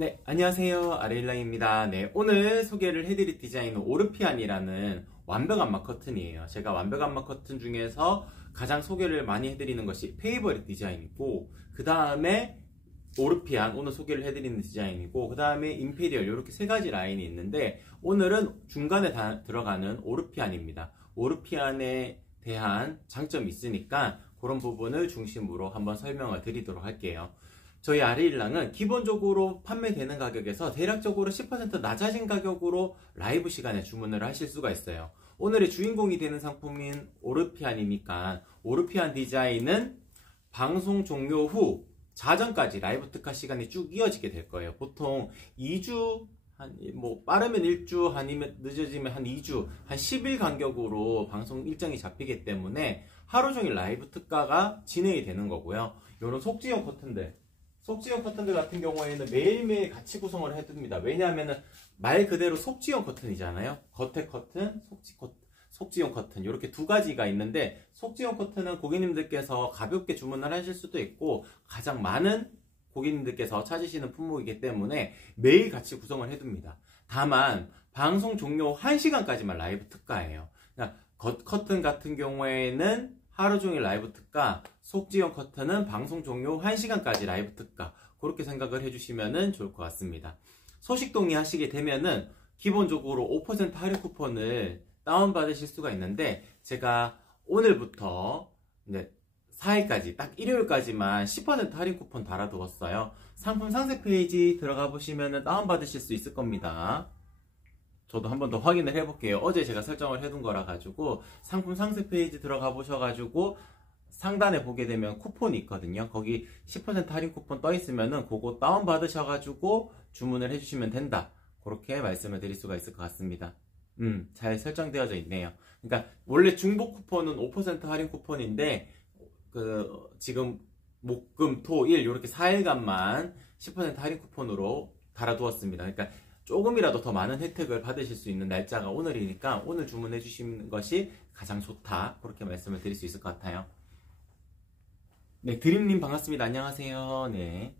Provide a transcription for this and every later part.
네, 안녕하세요. 아레일랑입니다. 네, 오늘 소개를 해드릴 디자인은 오르피안이라는 완벽 안마 커튼이에요. 제가 완벽 안마 커튼 중에서 가장 소개를 많이 해드리는 것이 페이버릿 디자인이고, 그 다음에 오르피안, 오늘 소개를 해드리는 디자인이고, 그 다음에 임페리얼, 이렇게 세 가지 라인이 있는데, 오늘은 중간에 들어가는 오르피안입니다. 오르피안에 대한 장점이 있으니까 그런 부분을 중심으로 한번 설명을 드리도록 할게요. 저희 아레일랑은 기본적으로 판매되는 가격에서 대략적으로 10% 낮아진 가격으로 라이브 시간에 주문을 하실 수가 있어요. 오늘의 주인공이 되는 상품인 오르피안이니까 오르피안 디자인은 방송 종료 후 자정까지 라이브 특화 시간이 쭉 이어지게 될 거예요. 보통 2주, 빠르면 1주, 아니면 늦어지면 한 2주, 한 10일 간격으로 방송 일정이 잡히기 때문에 하루 종일 라이브 특가가 진행이 되는 거고요. 이런 속지형 커튼들 같은 경우에는 매일매일 같이 구성을 해둡니다. 왜냐하면은 말 그대로 속지형 커튼이잖아요. 겉에 커튼, 속지형 커튼 이렇게 두 가지가 있는데, 속지형 커튼은 고객님들께서 가볍게 주문을 하실 수도 있고 가장 많은 고객님들께서 찾으시는 품목이기 때문에 매일 같이 구성을 해둡니다. 다만 방송 종료 1시간까지만 라이브 특가예요. 그러니까 겉 커튼 같은 경우에는 하루 종일 라이브 특가, 속지형 커튼은 방송 종료 1시간까지 라이브 특가, 그렇게 생각을 해주시면 좋을 것 같습니다. 소식 동의하시게 되면은 기본적으로 5% 할인 쿠폰을 다운받으실 수가 있는데, 제가 오늘부터 4일까지, 딱 일요일까지만 10% 할인 쿠폰 달아두었어요. 상품 상세 페이지 들어가 보시면 다운받으실 수 있을 겁니다. 저도 한 번 더 확인을 해볼게요. 어제 제가 설정을 해둔 거라 가지고 상품 상세 페이지 들어가 보셔가지고 상단에 보게 되면 쿠폰이 있거든요. 거기 10% 할인 쿠폰 떠 있으면은 그거 다운 받으셔가지고 주문을 해주시면 된다, 그렇게 말씀을 드릴 수가 있을 것 같습니다. 잘 설정되어져 있네요. 그러니까 원래 중복 쿠폰은 5% 할인 쿠폰인데 지금 목금토일 이렇게 4일간만 10% 할인 쿠폰으로 달아두었습니다. 그러니까 조금이라도 더 많은 혜택을 받으실 수 있는 날짜가 오늘이니까 오늘 주문해 주시는 것이 가장 좋다, 그렇게 말씀을 드릴 수 있을 것 같아요. 네, 드림님 반갑습니다. 안녕하세요. 네.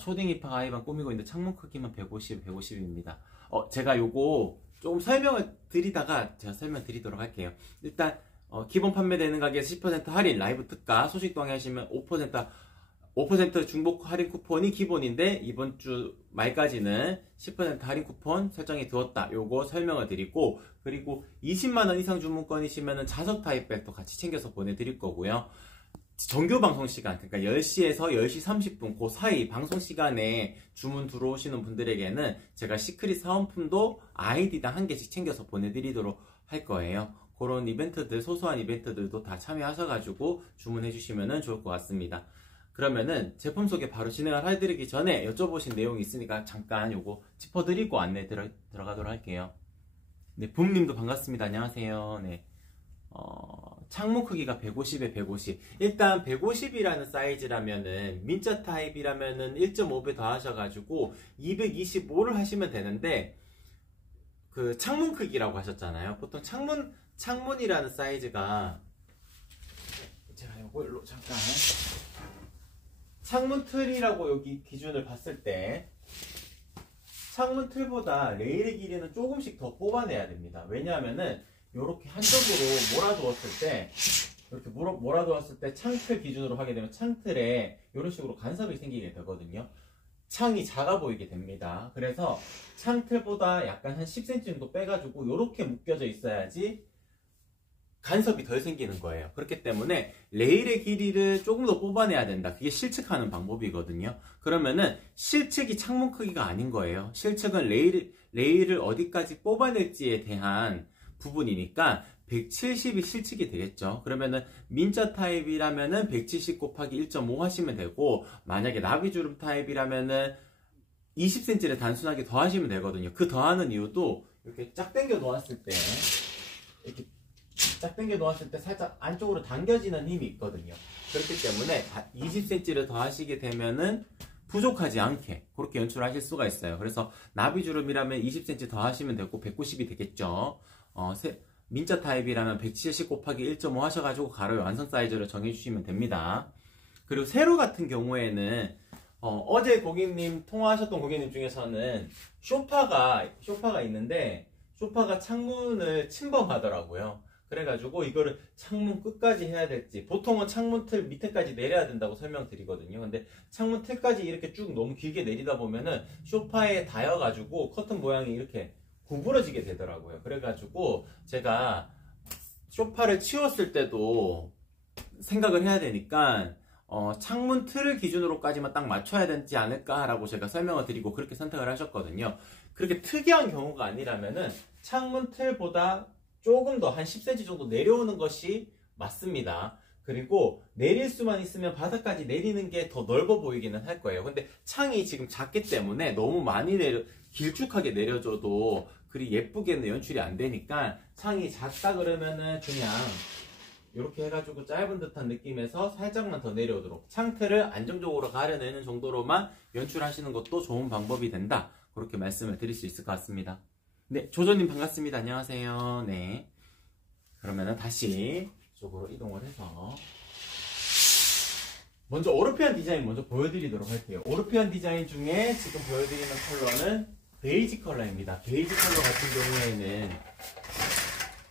초딩 입학 아이방 꾸미고 있는데 창문 크기만 150입니다. 제가 요거 조금 설명을 드리다가 제가 설명드리도록 할게요. 일단 기본 판매되는 가격에서 10% 할인 라이브 특가, 소식 동의하시면 5% 중복 할인 쿠폰이 기본인데 이번 주 말까지는 10% 할인 쿠폰 설정이 되었다, 요거 설명을 드리고, 그리고 20만원 이상 주문권이시면 자석 타입백도 같이 챙겨서 보내드릴 거고요. 정규 방송 시간, 그러니까 10시에서 10시 30분 그 사이 방송 시간에 주문 들어오시는 분들에게는 제가 시크릿 사은품도 아이디당 한 개씩 챙겨서 보내드리도록 할 거예요. 그런 이벤트들, 소소한 이벤트들도 다 참여하셔가지고 주문해 주시면 좋을 것 같습니다. 그러면은 제품 소개 바로 진행을 해드리기 전에 여쭤보신 내용이 있으니까 잠깐 요거 짚어드리고 안내 들어가도록 할게요. 네, 붐님도 반갑습니다. 안녕하세요. 네. 창문 크기가 150에 150. 일단 150이라는 사이즈라면은 민자 타입이라면은 1.5배 더 하셔가지고 225를 하시면 되는데, 그 창문 크기라고 하셨잖아요. 보통 창문이라는 사이즈가, 제가 요걸로 잠깐 창문 틀이라고 여기 기준을 봤을 때 창문 틀보다 레일의 길이는 조금씩 더 뽑아내야 됩니다. 왜냐하면은 이렇게 한쪽으로 몰아두었을 때 창틀 기준으로 하게 되면 창틀에 이런 식으로 간섭이 생기게 되거든요. 창이 작아 보이게 됩니다. 그래서 창틀보다 약간 한 10cm 정도 빼가지고 이렇게 묶여져 있어야지 간섭이 덜 생기는 거예요. 그렇기 때문에 레일의 길이를 조금 더 뽑아내야 된다. 그게 실측하는 방법이거든요. 그러면은 실측이 창문 크기가 아닌 거예요. 실측은 레일을 어디까지 뽑아낼지에 대한 부분이니까 170이 실측이 되겠죠. 그러면은 민자 타입이라면은 170 곱하기 1.5 하시면 되고, 만약에 나비주름 타입이라면은 20cm를 단순하게 더하시면 되거든요. 그 더하는 이유도 이렇게 쫙 당겨 놓았을 때 살짝 안쪽으로 당겨지는 힘이 있거든요. 그렇기 때문에 20cm를 더하시게 되면은 부족하지 않게 그렇게 연출하실 수가 있어요. 그래서 나비주름이라면 20cm 더하시면 되고 190이 되겠죠. 민자 타입이라면 170 곱하기 1.5 하셔가지고 가로의 완성 사이즈를 정해주시면 됩니다. 그리고 세로 같은 경우에는 어제 고객님 통화하셨던 고객님 중에서는 쇼파가 있는데 쇼파가 창문을 침범하더라고요. 그래가지고 이거를 창문 끝까지 해야 될지, 보통은 창문 틀 밑에까지 내려야 된다고 설명드리거든요. 근데 창문 틀까지 이렇게 쭉 너무 길게 내리다 보면은 쇼파에 닿여가지고 커튼 모양이 이렇게 구부러지게 되더라고요. 그래가지고 제가 쇼파를 치웠을 때도 생각을 해야 되니까 창문 틀을 기준으로까지만 딱 맞춰야 되지 않을까라고 제가 설명을 드리고 그렇게 선택을 하셨거든요. 그렇게 특이한 경우가 아니라면은 창문 틀보다 조금 더 한 10cm 정도 내려오는 것이 맞습니다. 그리고 내릴 수만 있으면 바닥까지 내리는 게 더 넓어 보이기는 할 거예요. 근데 창이 지금 작기 때문에 너무 많이 길쭉하게 내려줘도 그리 예쁘게는 연출이 안 되니까, 창이 작다 그러면은 그냥 이렇게 해가지고 짧은 듯한 느낌에서 살짝만 더 내려오도록 창틀을 안정적으로 가려내는 정도로만 연출하시는 것도 좋은 방법이 된다. 그렇게 말씀을 드릴 수 있을 것 같습니다. 네, 조조님 반갑습니다. 안녕하세요. 네. 그러면은 다시 이쪽으로 이동을 해서 먼저 오르피안 디자인 먼저 보여드리도록 할게요. 오르피안 디자인 중에 지금 보여드리는 컬러는 베이지 컬러입니다. 베이지 컬러 같은 경우에는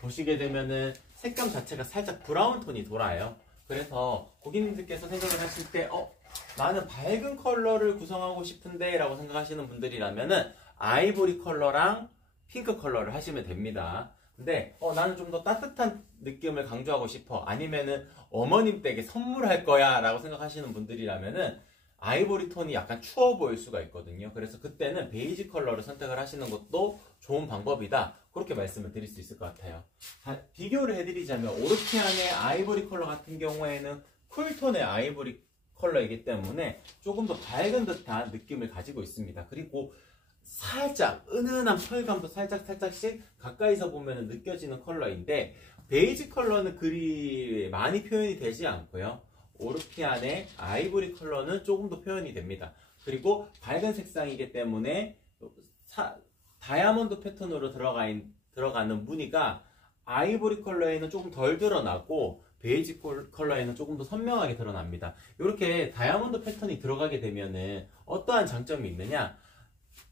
보시게 되면은 색감 자체가 살짝 브라운 톤이 돌아요. 그래서 고객님들께서 생각을 하실 때 나는 밝은 컬러를 구성하고 싶은데 라고 생각하시는 분들이라면은 아이보리 컬러랑 핑크 컬러를 하시면 됩니다. 근데 나는 좀 더 따뜻한 느낌을 강조하고 싶어, 아니면은 어머님 댁에 선물할 거야 라고 생각하시는 분들이라면은 아이보리 톤이 약간 추워 보일 수가 있거든요. 그래서 그때는 베이지 컬러를 선택을 하시는 것도 좋은 방법이다, 그렇게 말씀을 드릴 수 있을 것 같아요. 비교를 해드리자면 오르피안의 아이보리 컬러 같은 경우에는 쿨톤의 아이보리 컬러이기 때문에 조금 더 밝은 듯한 느낌을 가지고 있습니다. 그리고 살짝 은은한 펄감도 살짝씩 가까이서 보면 느껴지는 컬러인데, 베이지 컬러는 그리 많이 표현이 되지 않고요. 오르피안의 아이보리 컬러는 조금 더 표현이 됩니다. 그리고 밝은 색상이기 때문에 다이아몬드 패턴으로 들어가는 무늬가 아이보리 컬러에는 조금 덜 드러나고 베이지 컬러에는 조금 더 선명하게 드러납니다. 이렇게 다이아몬드 패턴이 들어가게 되면은 어떠한 장점이 있느냐,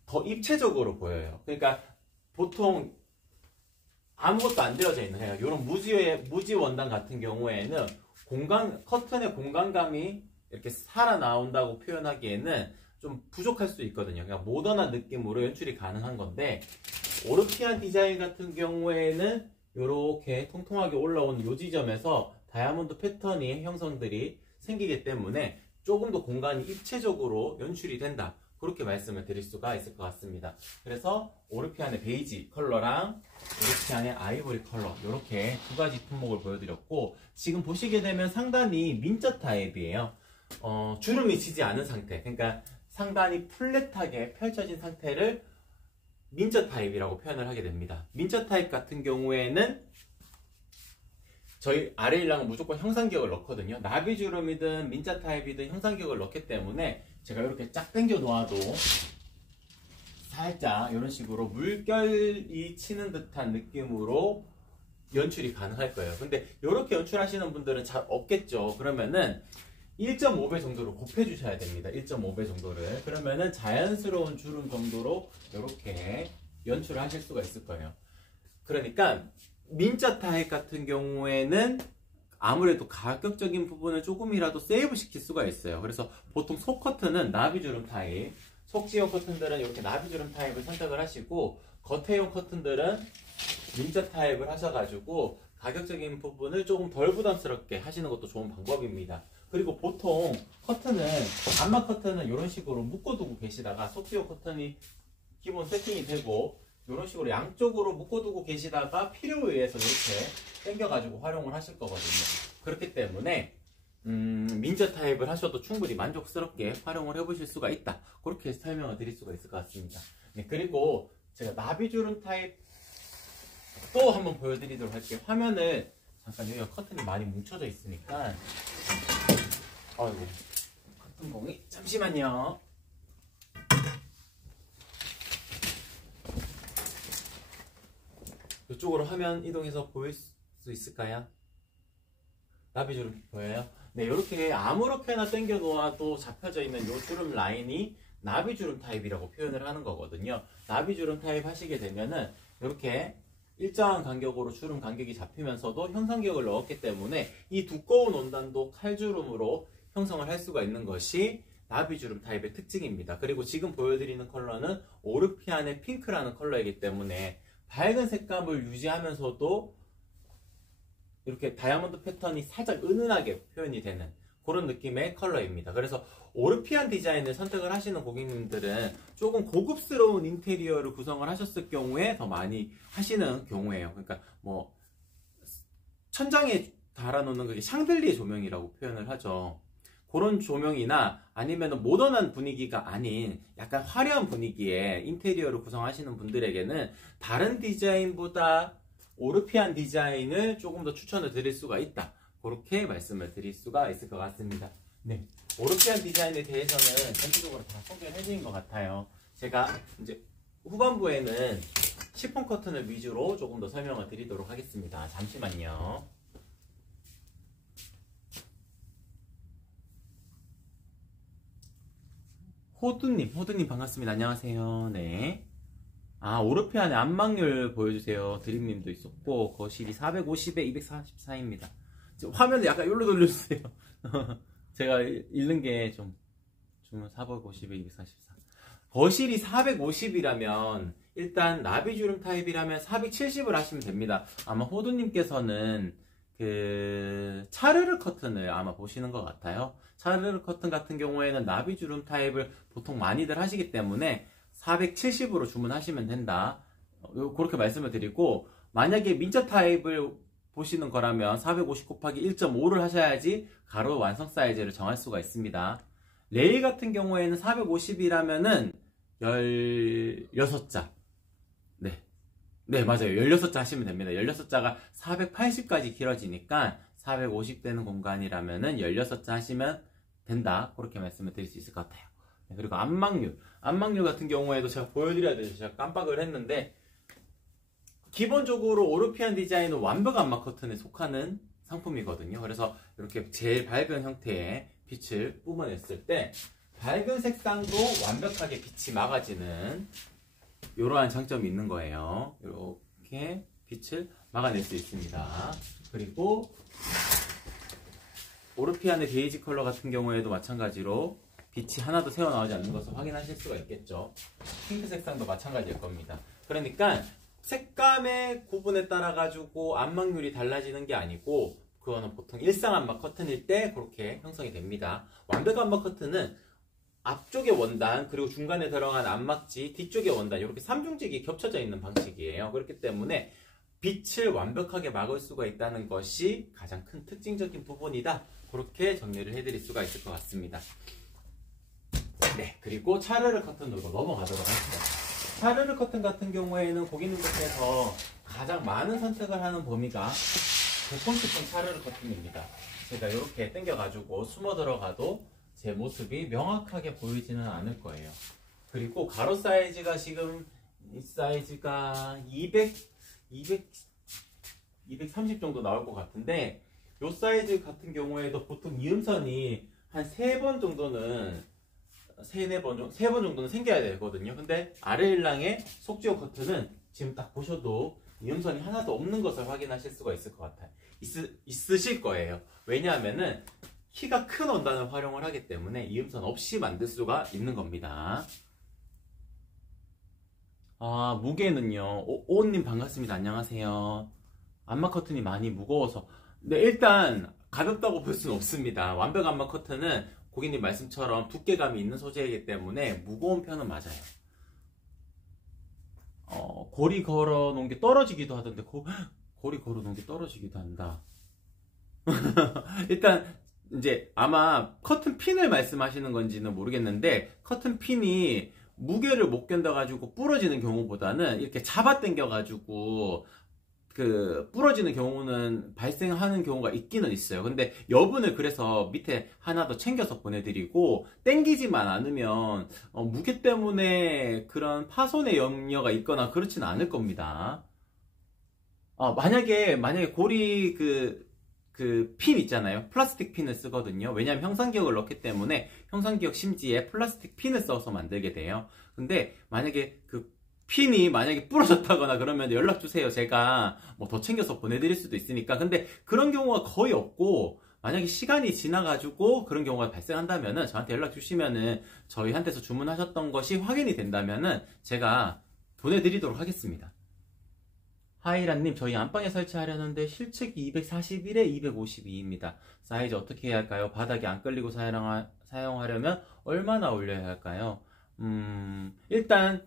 더 입체적으로 보여요. 그러니까 보통 아무것도 안 되어져 있는 해요. 이런 무지 원단 같은 경우에는 커튼의 공간감이 이렇게 살아나온다고 표현하기에는 좀 부족할 수 있거든요. 그냥 모던한 느낌으로 연출이 가능한 건데, 오르피안 디자인 같은 경우에는 이렇게 통통하게 올라온 이 지점에서 다이아몬드 패턴이 형성들이 생기기 때문에 조금 더 공간이 입체적으로 연출이 된다, 그렇게 말씀을 드릴 수가 있을 것 같습니다. 그래서 오르피안의 베이지 컬러랑 오르피안의 아이보리 컬러, 이렇게 두 가지 품목을 보여드렸고, 지금 보시게 되면 상단이 민저 타입이에요. 주름이 지지 않은 상태, 그러니까 상단이 플랫하게 펼쳐진 상태를 민저 타입이라고 표현을 하게 됩니다. 민저 타입 같은 경우에는 저희 아래일랑은 무조건 형상기억을 넣거든요. 나비주름이든 민자 타입이든 형상기억을 넣기 때문에 제가 이렇게 쫙 당겨 놓아도 살짝 이런 식으로 물결이 치는 듯한 느낌으로 연출이 가능할 거예요. 근데 이렇게 연출하시는 분들은 잘 없겠죠. 그러면은 1.5배 정도로 곱해주셔야 됩니다. 1.5배 정도를. 그러면은 자연스러운 주름 정도로 이렇게 연출을 하실 수가 있을 거예요. 그러니까 민자 타입 같은 경우에는 아무래도 가격적인 부분을 조금이라도 세이브 시킬 수가 있어요. 그래서 보통 속 커튼은 나비주름 타입, 속지용 커튼들은 이렇게 나비주름 타입을 선택을 하시고, 겉에용 커튼들은 민자 타입을 하셔가지고 가격적인 부분을 조금 덜 부담스럽게 하시는 것도 좋은 방법입니다. 그리고 보통 커튼은, 암막 커튼은 이런 식으로 묶어두고 계시다가 속지용 커튼이 기본 세팅이 되고 이런 식으로 양쪽으로 묶어두고 계시다가 필요에 의해서 이렇게 당겨가지고 활용을 하실 거거든요. 그렇기 때문에 민저 타입을 하셔도 충분히 만족스럽게 활용을 해보실 수가 있다, 그렇게 설명을 드릴 수가 있을 것 같습니다. 네, 그리고 제가 나비주름 타입 또 한번 보여드리도록 할게요. 화면을 잠깐, 여기가 커튼이 많이 뭉쳐져 있으니까, 아이고 커튼 봉이, 잠시만요. 이쪽으로 화면 이동해서 보일 수 있을까요? 나비주름 보여요? 네, 이렇게 아무렇게나 당겨 놓아도 잡혀져 있는 이 주름 라인이 나비주름 타입이라고 표현을 하는 거거든요. 나비주름 타입 하시게 되면은 이렇게 일정한 간격으로 주름 간격이 잡히면서도 형상격을 넣었기 때문에 이 두꺼운 원단도 칼주름으로 형성을 할 수가 있는 것이 나비주름 타입의 특징입니다. 그리고 지금 보여드리는 컬러는 오르피안의 핑크라는 컬러이기 때문에 밝은 색감을 유지하면서도 이렇게 다이아몬드 패턴이 살짝 은은하게 표현이 되는 그런 느낌의 컬러입니다. 그래서 오르피안 디자인을 선택을 하시는 고객님들은 조금 고급스러운 인테리어를 구성을 하셨을 경우에 더 많이 하시는 경우예요. 그러니까 뭐 천장에 달아놓는 그게 샹들리에 조명이라고 표현을 하죠. 그런 조명이나 아니면 모던한 분위기가 아닌 약간 화려한 분위기의 인테리어를 구성하시는 분들에게는 다른 디자인보다 오르피안 디자인을 조금 더 추천을 드릴 수가 있다. 그렇게 말씀을 드릴 수가 있을 것 같습니다. 네, 오르피안 디자인에 대해서는 전체적으로 다 소개를 해드린 것 같아요. 제가 이제 후반부에는 시폰 커튼을 위주로 조금 더 설명을 드리도록 하겠습니다. 잠시만요. 호두님 반갑습니다. 안녕하세요. 네. 아, 오르피안의 안막률 보여주세요. 드림님도 있었고, 거실이 450에 244입니다. 화면을 약간 여기로 돌려주세요. 제가 읽는 게 좀 450에 244. 거실이 450이라면, 일단 나비주름 타입이라면 470을 하시면 됩니다. 아마 호두님께서는 차르르 커튼을 아마 보시는 것 같아요. 차르르 커튼 같은 경우에는 나비주름 타입을 보통 많이들 하시기 때문에 470으로 주문하시면 된다. 그렇게 말씀을 드리고, 만약에 민자 타입을 보시는 거라면 450 곱하기 1.5를 하셔야지 가로 완성 사이즈를 정할 수가 있습니다. 레일 같은 경우에는 450이라면은 16자. 네, 맞아요. 16자 하시면 됩니다. 16자가 480까지 길어지니까 450 되는 공간이라면은 16자 하시면 된다. 그렇게 말씀을 드릴 수 있을 것 같아요. 네, 그리고 안막률 같은 경우에도 제가 보여드려야 돼서 제가 깜빡을 했는데, 기본적으로 오르피안 디자인은 완벽 안막 커튼에 속하는 상품이거든요. 그래서 이렇게 제일 밝은 형태의 빛을 뿜어냈을 때 밝은 색상도 완벽하게 빛이 막아지는 이러한 장점이 있는 거예요. 이렇게 빛을 막아낼 수 있습니다. 그리고 오르피안의 베이지 컬러 같은 경우에도 마찬가지로 빛이 하나도 새어나오지 않는 것을 확인하실 수가 있겠죠. 핑크 색상도 마찬가지일 겁니다. 그러니까 색감의 구분에 따라 가지고 안막률이 달라지는 게 아니고, 그거는 보통 일상 안막 커튼일 때 그렇게 형성이 됩니다. 완벽 안막 커튼은 앞쪽에 원단, 그리고 중간에 들어간 안막지, 뒤쪽에 원단, 이렇게 3중직이 겹쳐져 있는 방식이에요. 그렇기 때문에 빛을 완벽하게 막을 수가 있다는 것이 가장 큰 특징적인 부분이다. 그렇게 정리를 해드릴 수가 있을 것 같습니다. 네, 그리고 차르르 커튼으로 넘어가도록 하겠습니다. 차르르 커튼 같은 경우에는 고객님들께서 가장 많은 선택을 하는 범위가 100콘스톤 차르르 커튼입니다. 제가 이렇게 당겨가지고 숨어 들어가도 제 모습이 명확하게 보이지는 않을 거예요. 그리고 가로 사이즈가 지금 이 사이즈가 230 정도 나올 것 같은데, 이 사이즈 같은 경우에도 보통 이음선이 한 3번 정도는 3번 정도는 생겨야 되거든요. 근데 아래일랑의 속지오 커튼은 지금 딱 보셔도 이음선이 하나도 없는 것을 확인하실 수가 있을 것 같아요. 있으실 거예요. 왜냐하면은 키가 큰 원단을 활용을 하기 때문에 이음선 없이 만들 수가 있는 겁니다. 아, 무게는요. 오님 반갑습니다. 안녕하세요. 안막 커튼이 많이 무거워서. 네, 일단 가볍다고 볼 수는 없습니다. 완벽 안막 커튼은 고객님 말씀처럼 두께감이 있는 소재이기 때문에 무거운 편은 맞아요. 고리 걸어 놓은 게 떨어지기도 하던데, 고리 걸어 놓은 게 떨어지기도 한다. 일단 이제 아마 커튼 핀을 말씀하시는 건지는 모르겠는데, 커튼 핀이 무게를 못 견뎌가지고 부러지는 경우보다는 이렇게 잡아당겨가지고 부러지는 경우는 발생하는 경우가 있기는 있어요. 근데 여분을 그래서 밑에 하나 더 챙겨서 보내드리고, 땡기지만 않으면 무게 때문에 그런 파손의 염려가 있거나 그렇지는 않을 겁니다. 만약에 고리 그 핀 있잖아요. 플라스틱 핀을 쓰거든요. 왜냐하면 형상기억을 넣기 때문에 형상기억 심지에 플라스틱 핀을 써서 만들게 돼요. 근데 만약에 그 핀이 만약에 부러졌다거나 그러면 연락 주세요. 제가 뭐 더 챙겨서 보내드릴 수도 있으니까. 근데 그런 경우가 거의 없고, 만약에 시간이 지나가지고 그런 경우가 발생한다면은 저한테 연락 주시면은 저희한테서 주문하셨던 것이 확인이 된다면은 제가 보내드리도록 하겠습니다. 하이란님, 저희 안방에 설치하려는데 실측이 241에 252입니다. 사이즈 어떻게 해야 할까요? 바닥에 안 끌리고 사용하려면 얼마나 올려야 할까요? 일단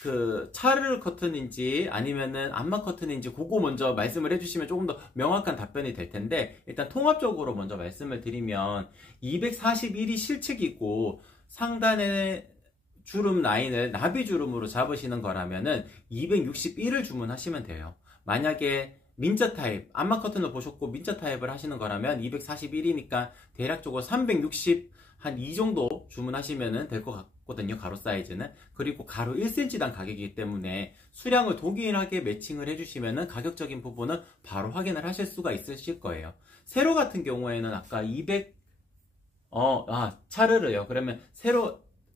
그 차르르 커튼인지 아니면은 암막 커튼인지 그거 먼저 말씀을 해주시면 조금 더 명확한 답변이 될 텐데, 일단 통합적으로 먼저 말씀을 드리면 241이 실측이고 상단에 주름 라인을 나비 주름으로 잡으시는 거라면은 261을 주문하시면 돼요. 만약에 민자 타입, 암막 커튼을 보셨고 민자 타입을 하시는 거라면 241이니까 대략적으로 360 한 이 정도 주문하시면 될 것 같거든요. 가로 사이즈는. 그리고 가로 1cm당 가격이기 때문에 수량을 동일하게 매칭을 해주시면 가격적인 부분은 바로 확인을 하실 수가 있으실 거예요. 세로 같은 경우에는 아까 200 차르르요. 그러면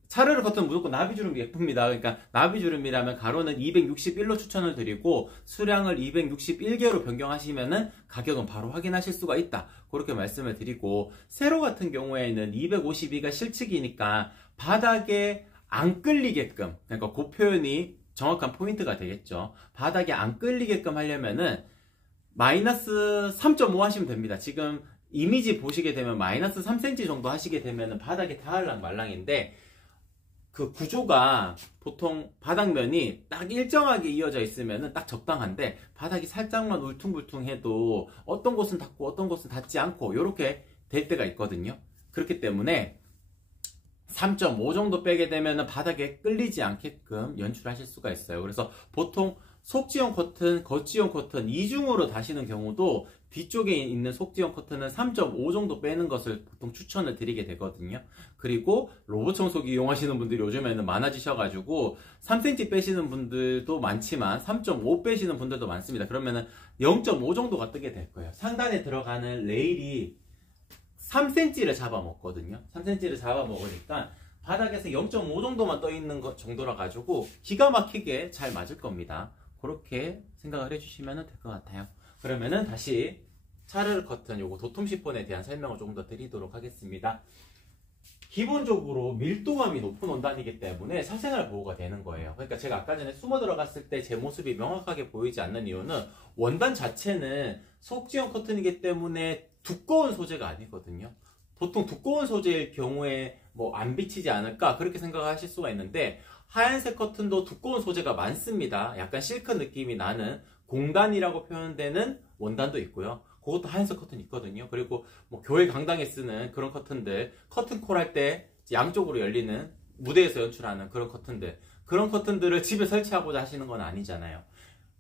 차르르 커튼 무조건 나비주름이 예쁩니다. 그러니까 나비주름이라면 가로는 261로 추천을 드리고 수량을 261개로 변경하시면은 가격은 바로 확인하실 수가 있다. 그렇게 말씀을 드리고, 세로 같은 경우에는 252가 실측이니까 바닥에 안 끌리게끔, 그러니까 그 표현이 정확한 포인트가 되겠죠. 바닥에 안 끌리게끔 하려면은 마이너스 3.5 하시면 됩니다. 지금 이미지 보시게 되면 마이너스 3cm 정도 하시게 되면은 바닥에 닿을랑 말랑인데, 그 구조가 보통 바닥면이 딱 일정하게 이어져 있으면 딱 적당한데, 바닥이 살짝만 울퉁불퉁해도 어떤 곳은 닿고 어떤 곳은 닿지 않고 이렇게 될 때가 있거든요. 그렇기 때문에 3.5 정도 빼게 되면 바닥에 끌리지 않게끔 연출하실 수가 있어요. 그래서 보통 속지형 커튼, 겉지형 커튼 이중으로 다시는 경우도 뒤쪽에 있는 속지형 커튼은 3.5 정도 빼는 것을 보통 추천을 드리게 되거든요. 그리고 로봇 청소기 이용하시는 분들이 요즘에는 많아지셔가지고 3cm 빼시는 분들도 많지만 3.5 빼시는 분들도 많습니다. 그러면은 0.5 정도가 뜨게 될 거예요. 상단에 들어가는 레일이 3cm를 잡아먹거든요. 3cm를 잡아먹으니까 바닥에서 0.5 정도만 떠 있는 것 정도라 가지고 기가 막히게 잘 맞을 겁니다. 그렇게 생각을 해주시면 될 것 같아요. 그러면은 다시 차르르 커튼 요거 도톰 시폰에 대한 설명을 조금 더 드리도록 하겠습니다. 기본적으로 밀도감이 높은 원단이기 때문에 사생활 보호가 되는 거예요. 그러니까 제가 아까 전에 숨어 들어갔을 때 제 모습이 명확하게 보이지 않는 이유는 원단 자체는 속지형 커튼이기 때문에 두꺼운 소재가 아니거든요. 보통 두꺼운 소재일 경우에 뭐 안 비치지 않을까 그렇게 생각하실 수가 있는데, 하얀색 커튼도 두꺼운 소재가 많습니다. 약간 실크 느낌이 나는 공단이라고 표현되는 원단도 있고요. 그것도 하얀색 커튼 있거든요. 그리고 뭐 교회 강당에 쓰는 그런 커튼들, 커튼콜 할 때 양쪽으로 열리는 무대에서 연출하는 그런 커튼들, 그런 커튼들을 집에 설치하고자 하시는 건 아니잖아요.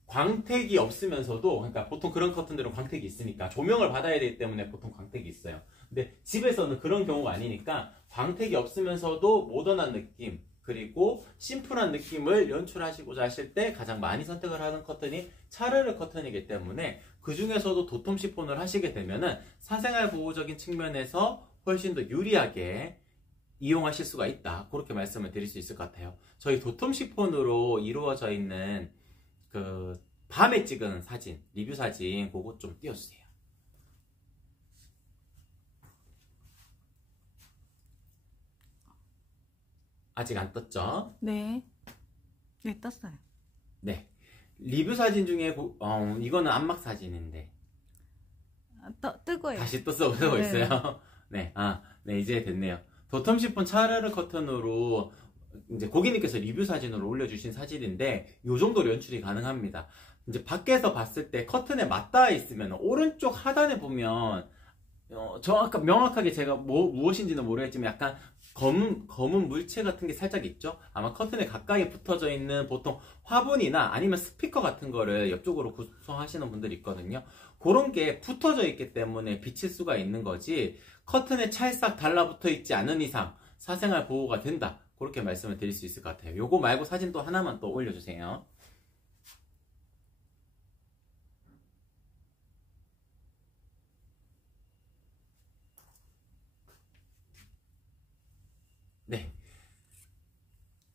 광택이 없으면서도, 그러니까 보통 그런 커튼들은 광택이 있으니까 조명을 받아야 되기 때문에 보통 광택이 있어요. 근데 집에서는 그런 경우가 아니니까 광택이 없으면서도 모던한 느낌, 그리고 심플한 느낌을 연출하시고자 하실 때 가장 많이 선택을 하는 커튼이 차르르 커튼이기 때문에, 그 중에서도 도톰 시폰을 하시게 되면은 사생활 보호적인 측면에서 훨씬 더 유리하게 이용하실 수가 있다. 그렇게 말씀을 드릴 수 있을 것 같아요. 저희 도톰 시폰으로 이루어져 있는 그 밤에 찍은 사진, 리뷰 사진 그거 좀 띄워주세요. 아직 안 떴죠? 네. 네, 떴어요. 네. 리뷰 사진 중에 이거는 암막 사진인데 뜨고요. 다시 또 쓰고 있어요. 네. 네, 이제 됐네요. 도톰 시폰 차르르 커튼으로 이제 고객님께서 리뷰 사진으로 올려주신 사진인데 이 정도로 연출이 가능합니다. 이제 밖에서 봤을 때 커튼에 맞닿아 있으면 오른쪽 하단에 보면 명확하게 제가 무엇인지는 모르겠지만 약간 검은 물체 같은 게 살짝 있죠? 아마 커튼에 가까이 붙어져 있는 보통 화분이나 아니면 스피커 같은 거를 옆쪽으로 구성하시는 분들이 있거든요. 그런 게 붙어져 있기 때문에 비칠 수가 있는 거지, 커튼에 찰싹 달라붙어 있지 않은 이상 사생활 보호가 된다. 그렇게 말씀을 드릴 수 있을 것 같아요. 요거 말고 사진 또 하나만 또 올려주세요.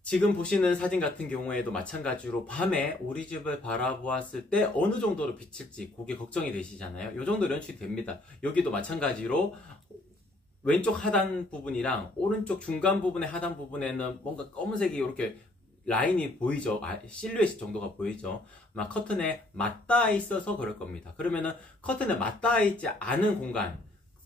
지금 보시는 사진 같은 경우에도 마찬가지로 밤에 우리 집을 바라보았을 때 어느 정도로 비칠지 그게 걱정이 되시잖아요. 이 정도 연출이 됩니다. 여기도 마찬가지로 왼쪽 하단 부분이랑 오른쪽 중간 부분의 하단 부분에는 뭔가 검은색이 이렇게 라인이 보이죠. 실루엣 정도가 보이죠. 막 커튼에 맞닿아 있어서 그럴 겁니다. 그러면은 커튼에 맞닿아 있지 않은 공간,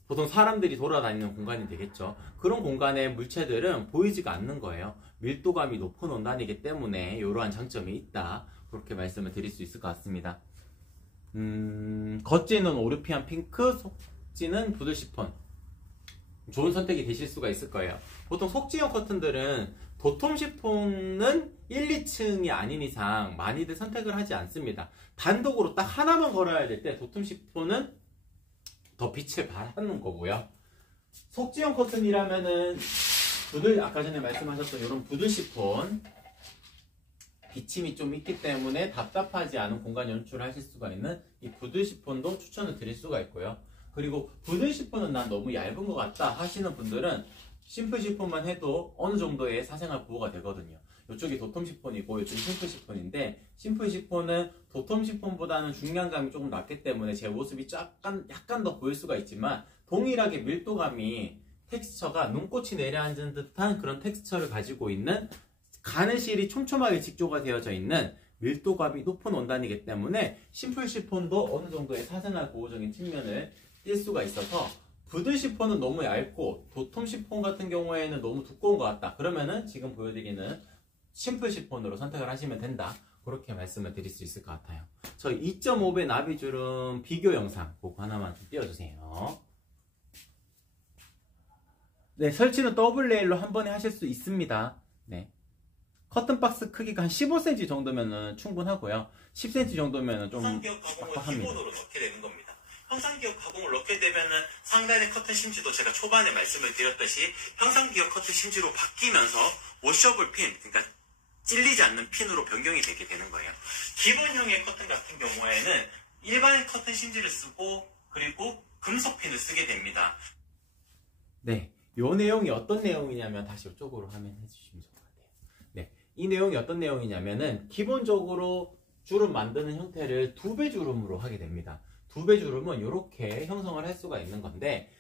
보통 사람들이 돌아다니는 공간이 되겠죠. 그런 공간의 물체들은 보이지가 않는 거예요. 밀도감이 높은 원단이기 때문에 이러한 장점이 있다. 그렇게 말씀을 드릴 수 있을 것 같습니다. 겉지는 오르피안 핑크, 속지는 부들 시폰. 좋은 선택이 되실 수가 있을 거예요. 보통 속지형 커튼들은 도톰 시폰은 1, 2층이 아닌 이상 많이들 선택을 하지 않습니다. 단독으로 딱 하나만 걸어야 될 때 도톰 시폰은 더 빛을 발하는 거고요. 속지형 커튼이라면은 아까 전에 말씀하셨던 이런 부들 시폰, 비침이 좀 있기 때문에 답답하지 않은 공간 연출을 하실 수가 있는 이 부들 시폰도 추천을 드릴 수가 있고요. 그리고 부들 시폰은 난 너무 얇은 것 같다 하시는 분들은 심플 시폰만 해도 어느 정도의 사생활 보호가 되거든요. 이쪽이 도톰 시폰이고 이쪽이 심플 시폰인데, 심플 시폰은 도톰 시폰보다는 중량감이 조금 낮기 때문에 제 모습이 약간 더 보일 수가 있지만, 동일하게 밀도감이 텍스처가 눈꽃이 내려앉은 듯한 그런 텍스처를 가지고 있는, 가느실이 촘촘하게 직조가 되어져 있는 밀도감이 높은 원단이기 때문에 심플 시폰도 어느 정도의 사생활 보호적인 측면을 띌 수가 있어서, 부들 시폰은 너무 얇고 도톰 시폰 같은 경우에는 너무 두꺼운 것 같다 그러면은 지금 보여드리는 심플 시폰으로 선택을 하시면 된다, 그렇게 말씀을 드릴 수 있을 것 같아요. 저희 2.5배 나비주름 비교 영상 그거 하나만 좀 띄워주세요. 네, 설치는 더블 레일로 한 번에 하실 수 있습니다. 네, 커튼 박스 크기가 한 15cm 정도면 충분하고요. 10cm 정도면 좀 빡빡합니다. 기본으로 넣게 되는 겁니다. 형상기역 가공을 넣게 되면은 상단의 커튼 심지도 제가 초반에 말씀을 드렸듯이 형상기역 커튼 심지로 바뀌면서 워셔블 핀, 그러니까 찔리지 않는 핀으로 변경이 되게 되는 거예요. 기본형의 커튼 같은 경우에는 일반의 커튼 심지를 쓰고 그리고 금속 핀을 쓰게 됩니다. 네, 요 내용이 어떤 내용이냐면 다시 이쪽으로 화면 해주시면 좋을 것 같아요. 네, 이 내용이 어떤 내용이냐면은 기본적으로 주름 만드는 형태를 2배 주름으로 하게 됩니다. 2배 주름은 이렇게 형성을 할 수가 있는 건데,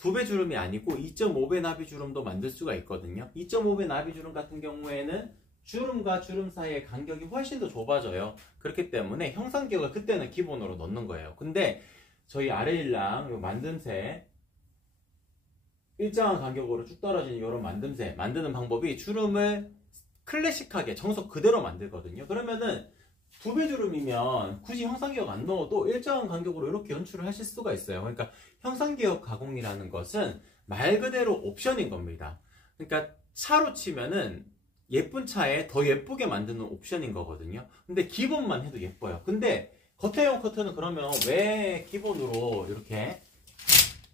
2배 주름이 아니고 2.5배 나비 주름도 만들 수가 있거든요. 2.5배 나비 주름 같은 경우에는 주름과 주름 사이의 간격이 훨씬 더 좁아져요. 그렇기 때문에 형상기역을 그때는 기본으로 넣는 거예요. 근데 저희 아래일랑 요 만듦새, 일정한 간격으로 쭉 떨어지는 이런 만듦새 만드는 방법이 주름을 클래식하게 정석 그대로 만들거든요. 그러면은 2배 주름이면 굳이 형상기역 안 넣어도 일정한 간격으로 이렇게 연출을 하실 수가 있어요. 그러니까 형상기역 가공이라는 것은 말 그대로 옵션인 겁니다. 그러니까 차로 치면은 예쁜 차에 더 예쁘게 만드는 옵션인 거거든요. 근데 기본만 해도 예뻐요. 근데 겉에용 커튼은 그러면 왜 기본으로 이렇게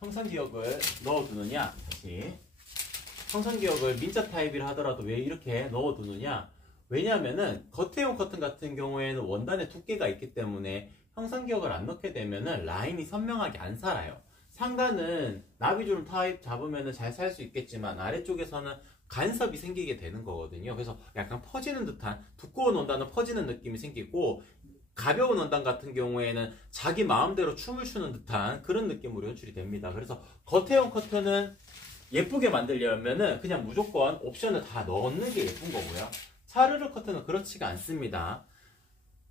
형상기역을 넣어두느냐, 다시 형상기역을 민자 타입이라 하더라도 왜 이렇게 넣어두느냐, 왜냐하면은 겉에용 커튼 같은 경우에는 원단의 두께가 있기 때문에 형상기역을 안 넣게 되면은 라인이 선명하게 안 살아요. 상단은 나비주름 타입 잡으면은 잘 살 수 있겠지만 아래쪽에서는 간섭이 생기게 되는 거거든요. 그래서 약간 퍼지는 듯한, 두꺼운 원단은 퍼지는 느낌이 생기고, 가벼운 원단 같은 경우에는 자기 마음대로 춤을 추는 듯한 그런 느낌으로 연출이 됩니다. 그래서 겉에용 커튼은 예쁘게 만들려면은 그냥 무조건 옵션을 다 넣는 게 예쁜 거고요. 차르르 커튼은 그렇지가 않습니다.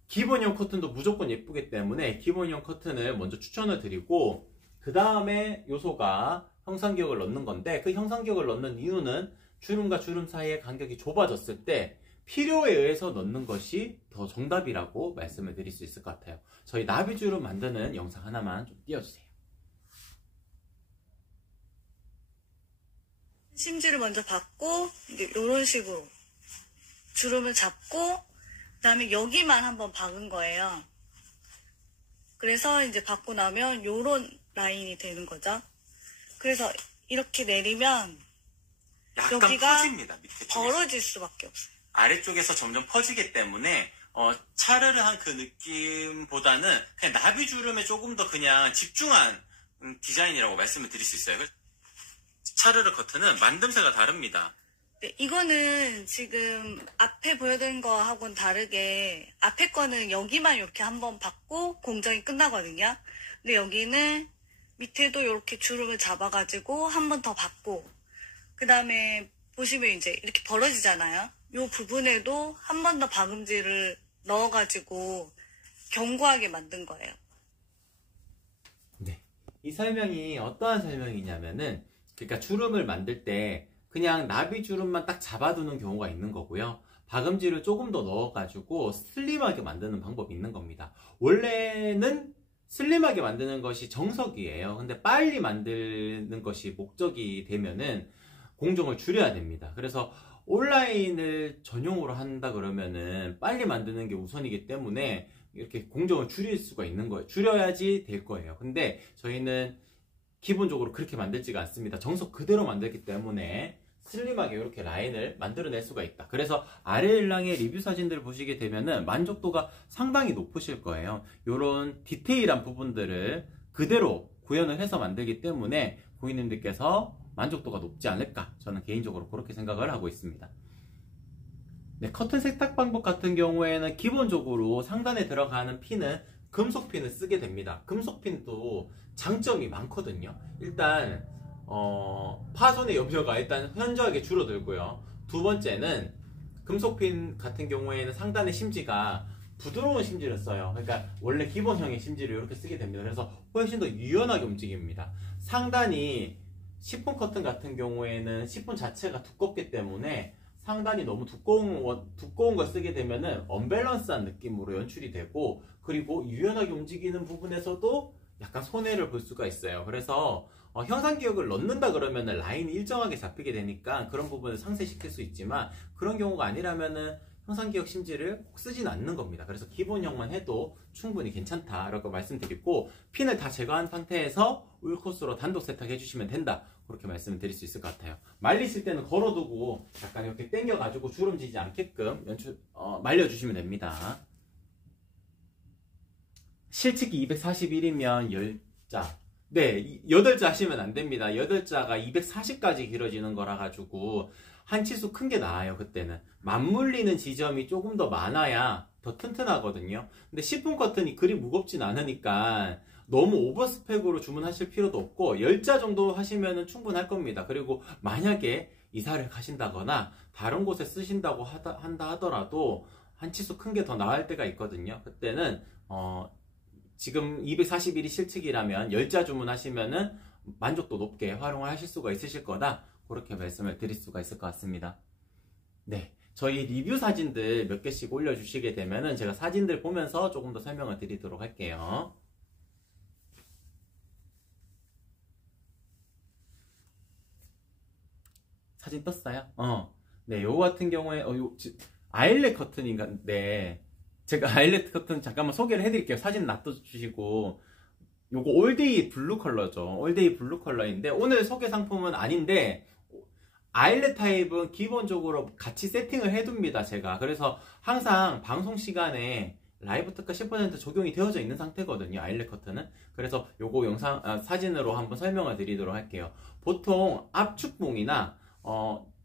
기본형 커튼도 무조건 예쁘기 때문에 기본형 커튼을 먼저 추천을 드리고, 그 다음에 요소가 형상기역을 넣는 건데, 그 형상기역을 넣는 이유는 주름과 주름 사이의 간격이 좁아졌을 때 필요에 의해서 넣는 것이 더 정답이라고 말씀을 드릴 수 있을 것 같아요. 저희 나비주름 만드는 영상 하나만 좀 띄워주세요. 심지를 먼저 받고 이런 식으로 주름을 잡고 그다음에 여기만 한번 박은 거예요. 그래서 이제 받고 나면 요런 라인이 되는 거죠. 그래서 이렇게 내리면 약간 여기가 퍼집니다. 밑에 벌어질 수밖에 없어요. 아래쪽에서 점점 퍼지기 때문에 차르르한 그 느낌보다는 그냥 나비주름에 조금 더 그냥 집중한 디자인이라고 말씀을 드릴 수 있어요. 차르르 커튼은 만듦새가 다릅니다. 네, 이거는 지금 앞에 보여드린 거하고는 다르게 앞에 거는 여기만 이렇게 한번 받고 공정이 끝나거든요. 근데 여기는 밑에도 이렇게 주름을 잡아가지고 한 번 더 받고 그 다음에 보시면 이제 이렇게 벌어지잖아요. 이 부분에도 한 번 더 박음질을 넣어가지고 견고하게 만든 거예요. 네. 이 설명이 어떠한 설명이냐면은, 그러니까 주름을 만들 때 그냥 나비 주름만 딱 잡아두는 경우가 있는 거고요. 박음질을 조금 더 넣어가지고 슬림하게 만드는 방법이 있는 겁니다. 원래는 슬림하게 만드는 것이 정석이에요. 근데 빨리 만드는 것이 목적이 되면은 공정을 줄여야 됩니다. 그래서 온라인을 전용으로 한다 그러면은 빨리 만드는 게 우선이기 때문에 이렇게 공정을 줄일 수가 있는 거예요. 줄여야지 될 거예요. 근데 저희는 기본적으로 그렇게 만들지가 않습니다. 정석 그대로 만들기 때문에 슬림하게 이렇게 라인을 만들어낼 수가 있다. 그래서 아래일랑의 리뷰 사진들을 보시게 되면은 만족도가 상당히 높으실 거예요. 이런 디테일한 부분들을 그대로 구현을 해서 만들기 때문에 고객님들께서 만족도가 높지 않을까, 저는 개인적으로 그렇게 생각을 하고 있습니다. 네, 커튼 세탁 방법 같은 경우에는 기본적으로 상단에 들어가는 핀은 금속 핀을 쓰게 됩니다. 금속 핀도 장점이 많거든요. 일단 파손의 염려가 일단 현저하게 줄어들고요. 두 번째는 금속 핀 같은 경우에는 상단의 심지가 부드러운 심지를 써요. 그러니까 원래 기본형의 심지를 이렇게 쓰게 됩니다. 그래서 훨씬 더 유연하게 움직입니다. 상단이 시폰 커튼 같은 경우에는 시폰 자체가 두껍기 때문에 상단이 너무 두꺼운 걸 쓰게 되면은 언밸런스한 느낌으로 연출이 되고, 그리고 유연하게 움직이는 부분에서도 약간 손해를 볼 수가 있어요. 그래서 형상 기억을 넣는다 그러면은 라인이 일정하게 잡히게 되니까 그런 부분을 상쇄시킬 수 있지만, 그런 경우가 아니라면은 형상 기억 심지를 꼭 쓰진 않는 겁니다. 그래서 기본형만 해도 충분히 괜찮다라고 말씀드리고, 핀을 다 제거한 상태에서 울 코스로 단독 세탁해 주시면 된다, 그렇게 말씀을 드릴 수 있을 것 같아요. 말리실 때는 걸어두고 약간 이렇게 당겨 가지고 주름지지 않게끔 말려주시면 됩니다. 실측이 241이면 10자. 네, 8자 하시면 안 됩니다. 8자가 240까지 길어지는 거라 가지고 한 치수 큰 게 나아요. 그때는 맞물리는 지점이 조금 더 많아야 더 튼튼하거든요. 근데 시폰 커튼이 그리 무겁진 않으니까 너무 오버스펙으로 주문하실 필요도 없고 10자 정도 하시면 충분할 겁니다. 그리고 만약에 이사를 가신다거나 다른 곳에 쓰신다고 한다 하더라도 한 치수 큰 게 더 나을 때가 있거든요. 그때는 지금 241이 실측이라면 10자 주문하시면은 만족도 높게 활용을 하실 수가 있으실 거다, 그렇게 말씀을 드릴 수가 있을 것 같습니다. 네, 저희 리뷰 사진들 몇 개씩 올려주시게 되면은 제가 사진들 보면서 조금 더 설명을 드리도록 할게요. 사진 떴어요? 네, 요거 같은 경우에 아일렛 커튼인데, 제가 아일렛 커튼 잠깐만 소개를 해드릴게요. 사진 놔둬주시고. 요거 올데이 블루 컬러죠. 올데이 블루 컬러인데, 오늘 소개 상품은 아닌데 아일렛 타입은 기본적으로 같이 세팅을 해둡니다, 제가. 그래서 항상 방송 시간에 라이브 특가 10% 적용이 되어져 있는 상태거든요, 아일렛 커튼은. 그래서 요거 사진으로 한번 설명을 드리도록 할게요. 보통 압축봉이나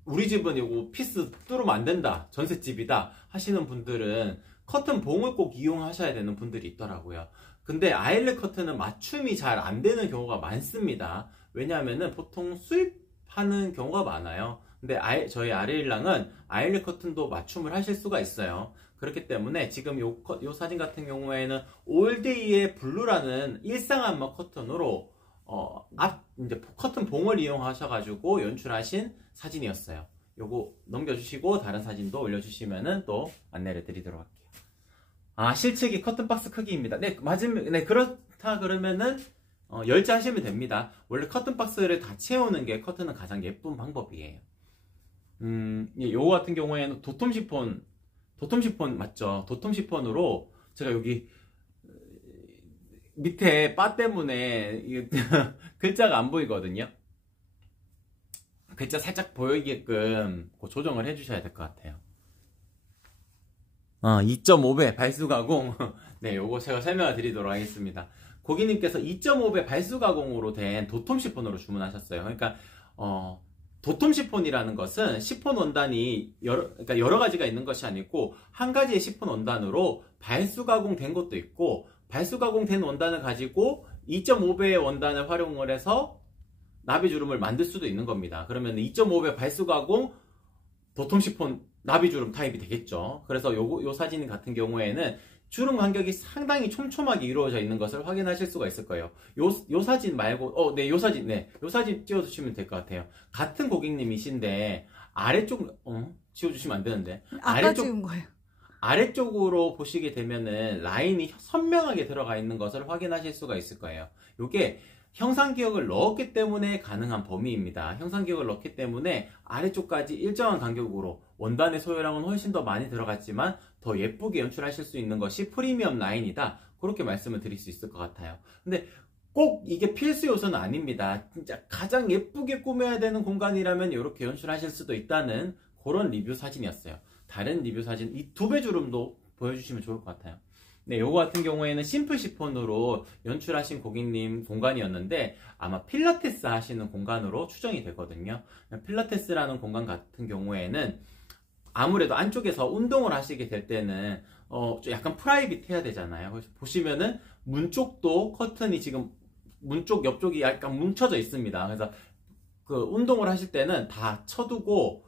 우리 집은 요거 피스 뚫으면 안 된다, 전셋집이다 하시는 분들은 커튼 봉을 꼭 이용하셔야 되는 분들이 있더라고요. 근데 아일렛 커튼은 맞춤이 잘 안 되는 경우가 많습니다. 왜냐하면은 보통 수입하는 경우가 많아요. 근데 저희 아레일랑은 아일렛 커튼도 맞춤을 하실 수가 있어요. 그렇기 때문에 지금 요 사진 같은 경우에는 올데이의 블루라는 일상안마 커튼으로 이제 커튼 봉을 이용하셔가지고 연출하신 사진이었어요. 요거 넘겨주시고 다른 사진도 올려주시면은 또 안내를 드리도록 할게요. 실측이 커튼 박스 크기입니다. 네, 맞으면, 네, 그렇다 그러면은 10자 하시면 됩니다. 원래 커튼 박스를 다 채우는 게 커튼은 가장 예쁜 방법이에요. 요거 같은 경우에는 도톰 시폰 맞죠? 도톰 시폰으로 제가 여기 밑에 바 때문에 글자가 안 보이거든요. 글자 살짝 보이게끔 조정을 해주셔야 될 것 같아요. 2.5배 발수 가공. 네, 요거 제가 설명을 드리도록 하겠습니다. 고객님께서 2.5배 발수 가공으로 된 도톰 시폰으로 주문하셨어요. 그러니까 도톰 시폰이라는 것은 시폰 원단이 그러니까 여러 가지가 있는 것이 아니고 한 가지의 시폰 원단으로 발수 가공된 것도 있고 발수 가공된 원단을 가지고 2.5배의 원단을 활용을 해서 나비주름을 만들 수도 있는 겁니다. 그러면 2.5배 발수 가공 도톰 시폰 나비주름 타입이 되겠죠. 그래서 요 사진 같은 경우에는 주름 간격이 상당히 촘촘하게 이루어져 있는 것을 확인하실 수가 있을 거예요. 요 사진 말고, 요 사진 찍어주시면 될 것 같아요. 같은 고객님이신데, 아래쪽, 지워주시면 안 되는데. 아까 찍은 거예요. 아래쪽으로 보시게 되면은 라인이 선명하게 들어가 있는 것을 확인하실 수가 있을 거예요. 요게 형상기억을 넣었기 때문에 가능한 범위입니다. 형상기억을 넣었기 때문에 아래쪽까지 일정한 간격으로 원단의 소요량은 훨씬 더 많이 들어갔지만 더 예쁘게 연출하실 수 있는 것이 프리미엄 라인이다. 그렇게 말씀을 드릴 수 있을 것 같아요. 근데 꼭 이게 필수 요소는 아닙니다. 진짜 가장 예쁘게 꾸며야 되는 공간이라면 이렇게 연출하실 수도 있다는 그런 리뷰 사진이었어요. 다른 리뷰 사진, 이 2배 주름도 보여주시면 좋을 것 같아요. 네, 요거 같은 경우에는 심플 시폰으로 연출하신 고객님 공간이었는데 아마 필라테스 하시는 공간으로 추정이 되거든요. 필라테스라는 공간 같은 경우에는 아무래도 안쪽에서 운동을 하시게 될 때는 좀 약간 프라이빗해야 되잖아요. 그래서 보시면은 문 쪽도 커튼이 지금 문 쪽 옆쪽이 약간 뭉쳐져 있습니다. 그래서 그 운동을 하실 때는 다 쳐두고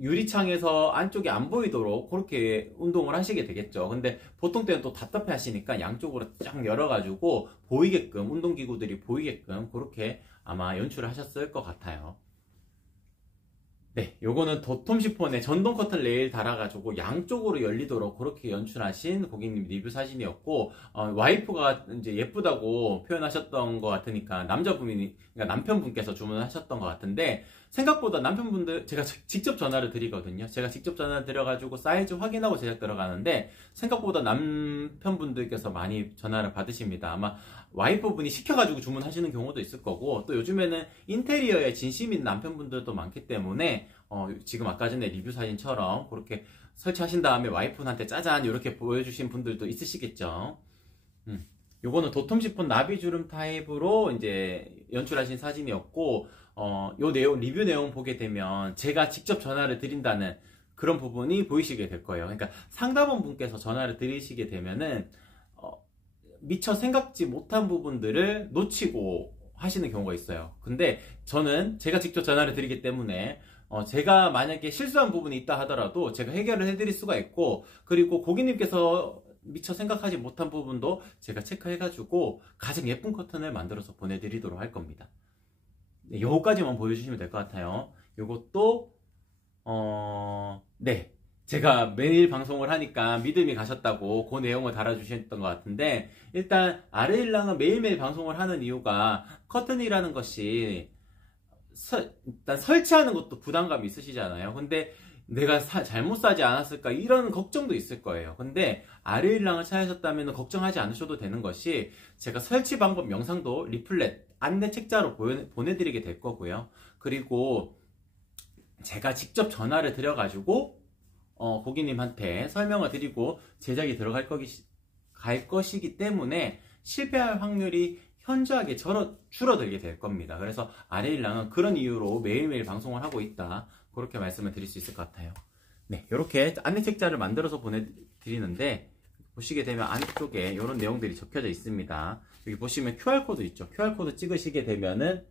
유리창에서 안쪽이 안 보이도록 그렇게 운동을 하시게 되겠죠. 근데 보통 때는 또 답답해 하시니까 양쪽으로 쫙 열어가지고 보이게끔, 운동기구들이 보이게끔 그렇게 아마 연출을 하셨을 것 같아요. 네, 요거는 도톰 시폰에 전동 커튼 레일 달아가지고 양쪽으로 열리도록 그렇게 연출하신 고객님 리뷰 사진이었고, 와이프가 이제 예쁘다고 표현하셨던 것 같으니까 그러니까 남편분께서 주문하셨던 것 같은데, 생각보다 남편분들, 제가 직접 전화를 드리거든요. 제가 직접 전화를 드려가지고 사이즈 확인하고 제작 들어가는데, 생각보다 남편분들께서 많이 전화를 받으십니다. 아마 와이프분이 시켜가지고 주문하시는 경우도 있을 거고, 또 요즘에는 인테리어에 진심인 남편분들도 많기 때문에 지금 아까 전에 리뷰 사진처럼 그렇게 설치하신 다음에 와이프한테 짜잔 이렇게 보여주신 분들도 있으시겠죠. 요거는 도톰 시폰 나비주름 타입으로 이제 연출하신 사진이었고, 요 내용, 리뷰 내용 보게 되면 제가 직접 전화를 드린다는 그런 부분이 보이시게 될 거예요. 그러니까 상담원 분께서 전화를 드리시게 되면은 미처 생각지 못한 부분들을 놓치고 하시는 경우가 있어요. 근데 저는 제가 직접 전화를 드리기 때문에 제가 만약에 실수한 부분이 있다 하더라도 제가 해결을 해드릴 수가 있고, 그리고 고객님께서 미처 생각하지 못한 부분도 제가 체크해가지고 가장 예쁜 커튼을 만들어서 보내드리도록 할 겁니다. 네, 요거까지만 보여주시면 될 것 같아요. 요것도 네, 제가 매일 방송을 하니까 믿음이 가셨다고 그 내용을 달아주셨던 것 같은데, 일단 아르일랑은 매일매일 방송을 하는 이유가 커튼이라는 것이 일단 설치하는 것도 부담감이 있으시잖아요. 근데 내가 잘못 사지 않았을까 이런 걱정도 있을 거예요. 근데 아르일랑을 찾으셨다면 걱정하지 않으셔도 되는 것이, 제가 설치 방법 영상도 리플렛 안내 책자로 보내드리게 될 거고요. 그리고 제가 직접 전화를 드려가지고 고객님한테 설명을 드리고 제작이 들어갈 것이기 때문에 실패할 확률이 현저하게 줄어들게 될 겁니다. 그래서 아르일랑은 그런 이유로 매일매일 방송을 하고 있다, 그렇게 말씀을 드릴 수 있을 것 같아요. 네, 이렇게 안내 책자를 만들어서 보내드리는데, 보시게 되면 안쪽에 이런 내용들이 적혀져 있습니다. 여기 보시면 QR코드 있죠. QR코드 찍으시게 되면은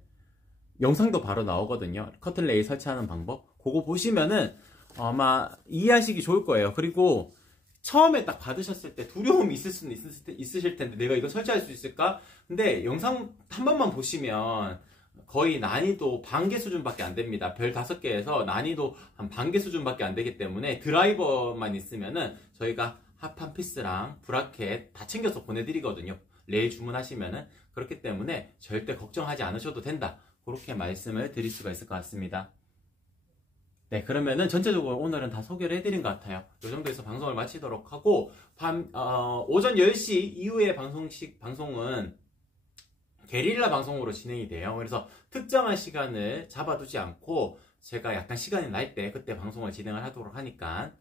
영상도 바로 나오거든요. 커튼 레일 설치하는 방법. 그거 보시면은 아마 이해하시기 좋을 거예요. 그리고 처음에 딱 받으셨을 때 두려움이 있을 수는 있으실 텐데, 내가 이거 설치할 수 있을까? 근데 영상 한 번만 보시면 거의 난이도 반개 수준밖에 안 됩니다. 별 5개에서 난이도 한 반개 수준밖에 안 되기 때문에 드라이버만 있으면은 저희가 합판 피스랑 브라켓 다 챙겨서 보내드리거든요. 레일 주문하시면은. 그렇기 때문에 절대 걱정하지 않으셔도 된다, 그렇게 말씀을 드릴 수가 있을 것 같습니다. 네, 그러면은 전체적으로 오늘은 다 소개를 해드린 것 같아요. 이 정도에서 방송을 마치도록 하고, 오전 10시 이후의 방송은 게릴라 방송으로 진행이 돼요. 그래서 특정한 시간을 잡아두지 않고 제가 약간 시간이 날 때 그때 방송을 진행을 하도록 하니까,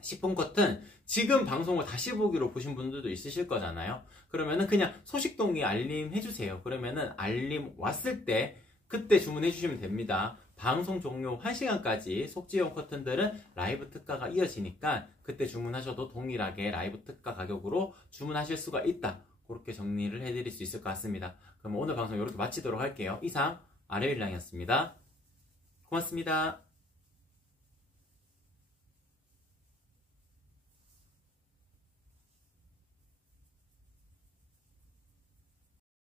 시폰 커튼 지금 방송을 다시 보기로 보신 분들도 있으실 거잖아요. 그러면은 그냥 소식동에 알림 해주세요. 그러면은 알림 왔을 때 그때 주문해 주시면 됩니다. 방송 종료 1시간까지 속지용 커튼들은 라이브 특가가 이어지니까 그때 주문하셔도 동일하게 라이브 특가 가격으로 주문하실 수가 있다. 그렇게 정리를 해드릴 수 있을 것 같습니다. 그럼 오늘 방송 이렇게 마치도록 할게요. 이상 아래일랑이었습니다. 고맙습니다.